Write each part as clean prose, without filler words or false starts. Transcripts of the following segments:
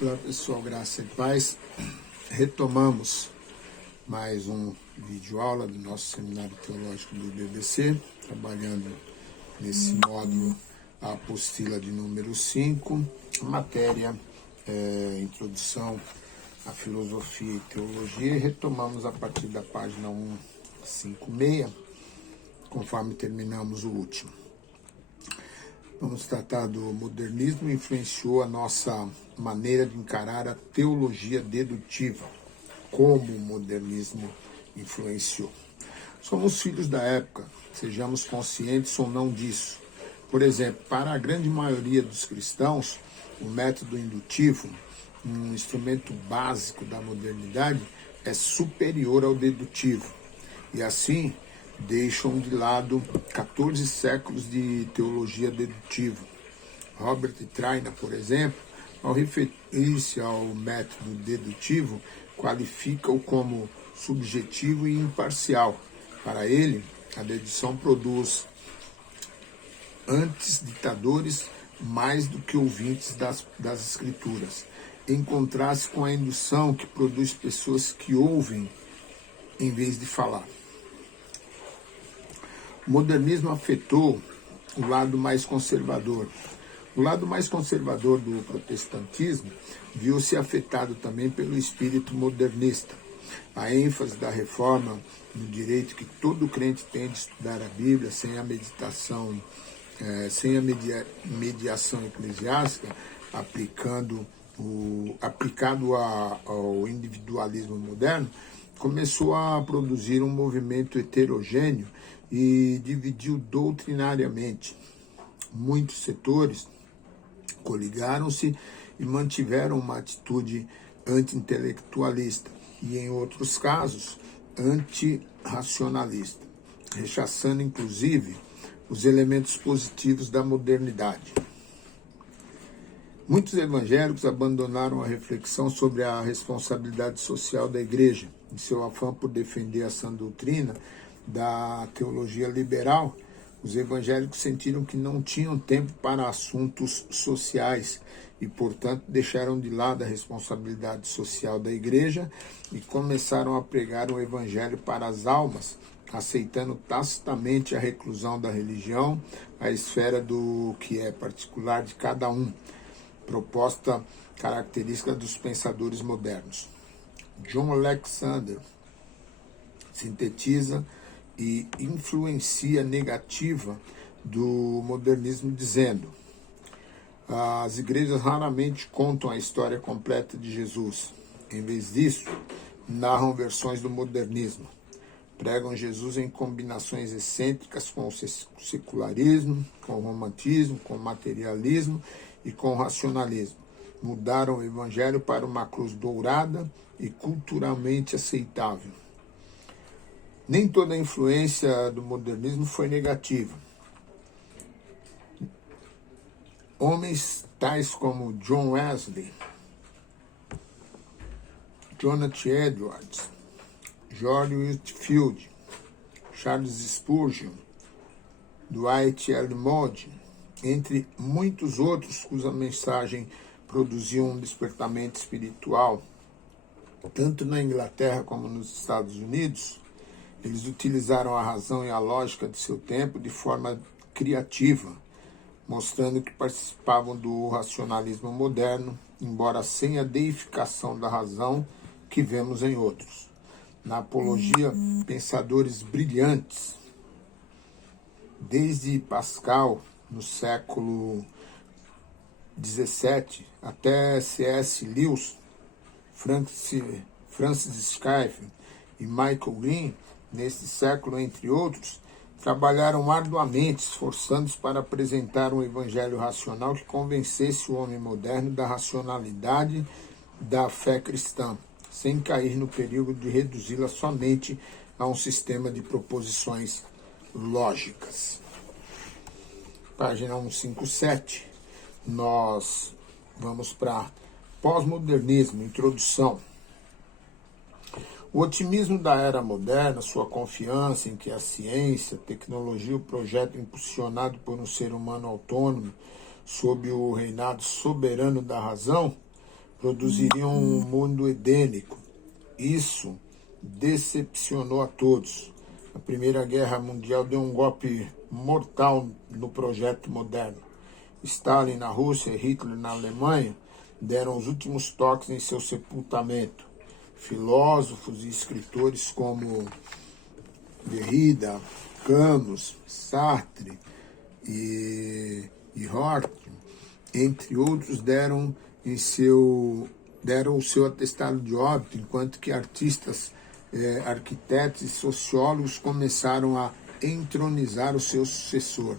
Olá pessoal, graça e paz. Retomamos mais um vídeo aula do nosso Seminário Teológico do BBC, trabalhando nesse módulo a apostila de número 5, a matéria Introdução à Filosofia e Teologia, e retomamos a partir da página 156, conforme terminamos o último. Vamos tratar do modernismo, influenciou a nossa maneira de encarar a teologia dedutiva. Como o modernismo influenciou. Somos filhos da época, sejamos conscientes ou não disso. Por exemplo, para a grande maioria dos cristãos, o método indutivo, um instrumento básico da modernidade, é superior ao dedutivo. E assim, deixam de lado 14 séculos de teologia dedutiva. Robert Traina, por exemplo, ao referir-se ao método dedutivo, qualifica-o como subjetivo e imparcial. Para ele, a dedução produz antes ditadores mais do que ouvintes das escrituras, em contraste com a indução que produz pessoas que ouvem em vez de falar. O modernismo afetou o lado mais conservador. O lado mais conservador do protestantismo viu-se afetado também pelo espírito modernista. A ênfase da reforma no direito que todo crente tem de estudar a Bíblia sem a meditação, sem a mediação eclesiástica, aplicado ao individualismo moderno, começou a produzir um movimento heterogêneo e dividiu doutrinariamente. Muitos setores coligaram-se e mantiveram uma atitude anti-intelectualista e, em outros casos, anti-racionalista, rechaçando, inclusive, os elementos positivos da modernidade. Muitos evangélicos abandonaram a reflexão sobre a responsabilidade social da igreja, em seu afã por defender a sã doutrina da teologia liberal. Os evangélicos sentiram que não tinham tempo para assuntos sociais e, portanto, deixaram de lado a responsabilidade social da igreja e começaram a pregar o evangelho para as almas, aceitando tacitamente a reclusão da religião à esfera do que é particular de cada um, proposta característica dos pensadores modernos. John Alexander sintetiza e influência negativa do modernismo, dizendo: as igrejas raramente contam a história completa de Jesus. Em vez disso, narram versões do modernismo. Pregam Jesus em combinações excêntricas com o secularismo, com o romantismo, com o materialismo e com o racionalismo. Mudaram o evangelho para uma cruz dourada e culturalmente aceitável. Nem toda a influência do modernismo foi negativa. Homens tais como John Wesley, Jonathan Edwards, George Whitefield, Charles Spurgeon, Dwight L. Moody, entre muitos outros, cuja mensagem produziu um despertamento espiritual, tanto na Inglaterra como nos Estados Unidos, eles utilizaram a razão e a lógica de seu tempo de forma criativa, mostrando que participavam do racionalismo moderno, embora sem a deificação da razão que vemos em outros. Na apologia, pensadores brilhantes, desde Pascal, no século XVII, até C.S. Lewis, Francis Schaeffer e Michael Green, neste século, entre outros, trabalharam arduamente, esforçando-se para apresentar um evangelho racional que convencesse o homem moderno da racionalidade da fé cristã, sem cair no perigo de reduzi-la somente a um sistema de proposições lógicas. Página 157, nós vamos para pós-modernismo, introdução. O otimismo da era moderna, sua confiança em que a ciência, a tecnologia, o projeto impulsionado por um ser humano autônomo, sob o reinado soberano da razão, produziriam um mundo edênico. Isso decepcionou a todos. A Primeira Guerra Mundial deu um golpe mortal no projeto moderno. Stalin na Rússia e Hitler na Alemanha deram os últimos toques em seu sepultamento. Filósofos e escritores como Derrida, Camus, Sartre e Horkheimer, entre outros, deram o seu atestado de óbito, enquanto que artistas, arquitetos e sociólogos começaram a entronizar o seu sucessor.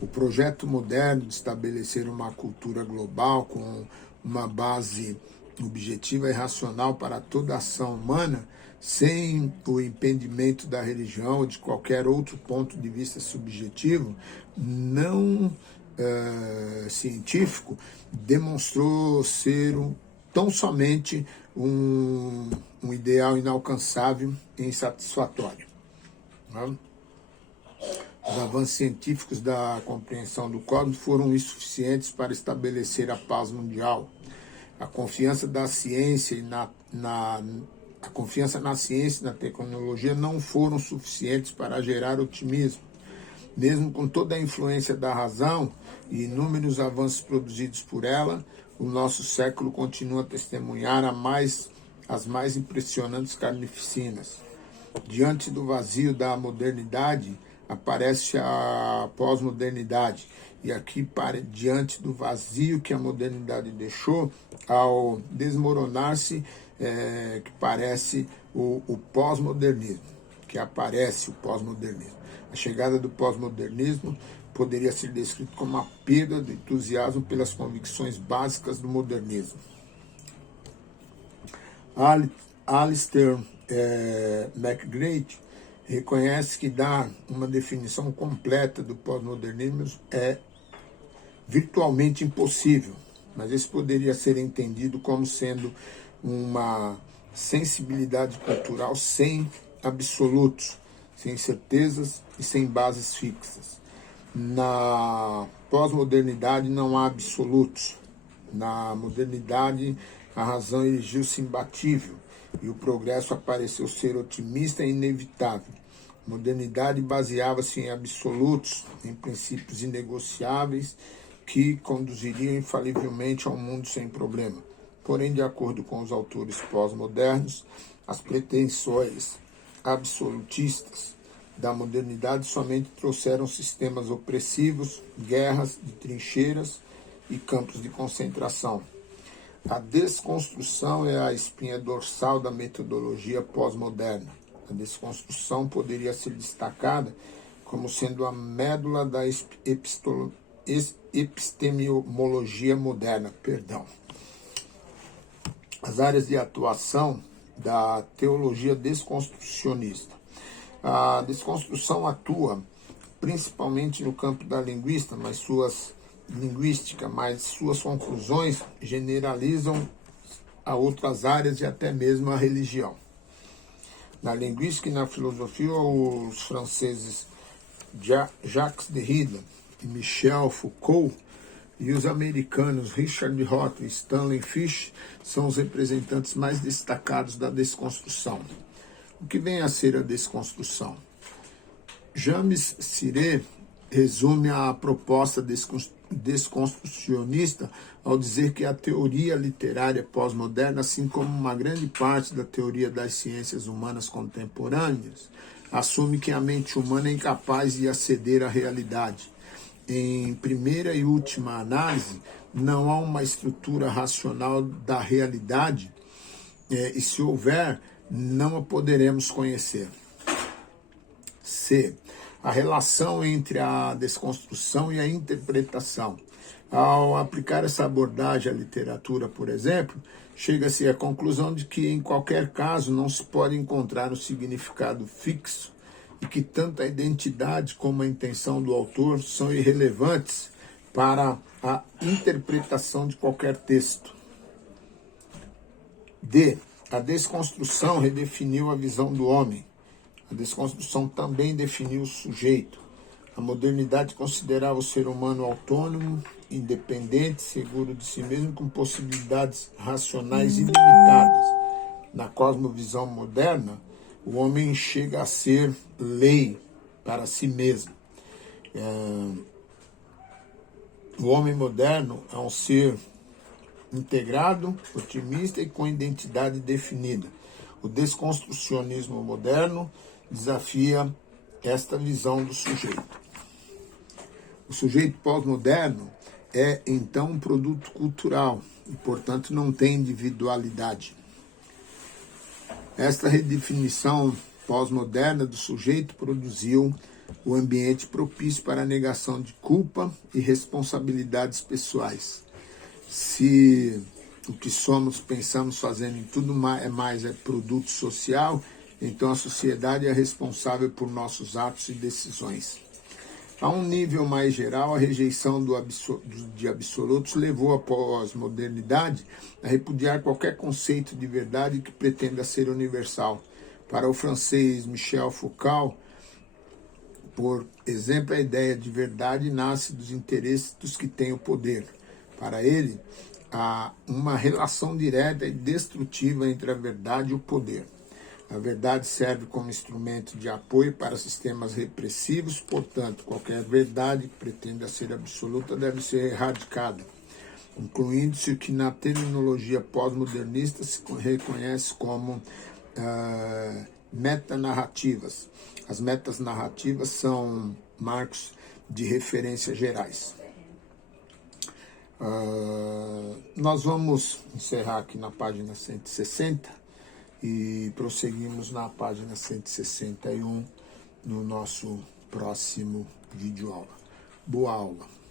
O projeto moderno de estabelecer uma cultura global com uma base objetiva e racional para toda a ação humana, sem o impedimento da religião ou de qualquer outro ponto de vista subjetivo, não científico, demonstrou ser tão somente um ideal inalcançável e insatisfatório. Né? Os avanços científicos da compreensão do cosmos foram insuficientes para estabelecer a paz mundial. A confiança da ciência a confiança na ciência e na tecnologia não foram suficientes para gerar otimismo. Mesmo com toda a influência da razão e inúmeros avanços produzidos por ela, o nosso século continua a testemunhar as mais impressionantes carnificinas. Diante do vazio da modernidade, aparece a pós-modernidade. E aqui, diante do vazio que a modernidade deixou, ao desmoronar-se, que parece o pós-modernismo, que aparece o pós-modernismo. A chegada do pós-modernismo poderia ser descrito como a perda do entusiasmo pelas convicções básicas do modernismo. Alistair McGrath reconhece que dar uma definição completa do pós-modernismo é virtualmente impossível, mas isso poderia ser entendido como sendo uma sensibilidade cultural sem absolutos, sem certezas e sem bases fixas. Na pós-modernidade não há absolutos. Na modernidade a razão erigiu-se imbatível e o progresso apareceu ser otimista e inevitável. A modernidade baseava-se em absolutos, em princípios inegociáveis que conduziriam infalivelmente a um mundo sem problema. Porém, de acordo com os autores pós-modernos, as pretensões absolutistas da modernidade somente trouxeram sistemas opressivos, guerras de trincheiras e campos de concentração. A desconstrução é a espinha dorsal da metodologia pós-moderna. A desconstrução poderia ser destacada como sendo a médula da epistemologia moderna. As áreas de atuação da teologia desconstrucionista. A desconstrução atua principalmente no campo da linguística, mas suas conclusões generalizam a outras áreas e até mesmo a religião. Na linguística e na filosofia, os franceses Jacques Derrida e Michel Foucault e os americanos Richard Roth e Stanley Fish são os representantes mais destacados da desconstrução. O que vem a ser a desconstrução? James Siré resume a proposta desconstrucionista ao dizer que a teoria literária pós-moderna, assim como uma grande parte da teoria das ciências humanas contemporâneas, assume que a mente humana é incapaz de aceder à realidade. Em primeira e última análise, não há uma estrutura racional da realidade e, se houver, não a poderemos conhecer. C. A relação entre a desconstrução e a interpretação. Ao aplicar essa abordagem à literatura, por exemplo, chega-se à conclusão de que, em qualquer caso, não se pode encontrar um significado fixo e que tanto a identidade como a intenção do autor são irrelevantes para a interpretação de qualquer texto. D. A desconstrução redefiniu a visão do homem. A desconstrução também definiu o sujeito. A modernidade considerava o ser humano autônomo independente, seguro de si mesmo, com possibilidades racionais ilimitadas. Na cosmovisão moderna, o homem chega a ser lei para si mesmo. O homem moderno é um ser integrado, otimista e com identidade definida. O desconstrucionismo moderno desafia esta visão do sujeito. O sujeito pós-moderno é, então, um produto cultural e, portanto, não tem individualidade. Esta redefinição pós-moderna do sujeito produziu o ambiente propício para a negação de culpa e responsabilidades pessoais. Se o que somos, pensamos, fazendo em tudo mais é produto social, então a sociedade é responsável por nossos atos e decisões. A um nível mais geral, a rejeição de absolutos levou a pós-modernidade a repudiar qualquer conceito de verdade que pretenda ser universal. Para o francês Michel Foucault, por exemplo, a ideia de verdade nasce dos interesses dos que têm o poder. Para ele, há uma relação direta e destrutiva entre a verdade e o poder. A verdade serve como instrumento de apoio para sistemas repressivos, portanto, qualquer verdade que pretenda ser absoluta deve ser erradicada, incluindo-se o que na terminologia pós-modernista se reconhece como metanarrativas. As metanarrativas são marcos de referência gerais. Nós vamos encerrar aqui na página 160 e prosseguimos na página 161 no nosso próximo vídeo aula. Boa aula!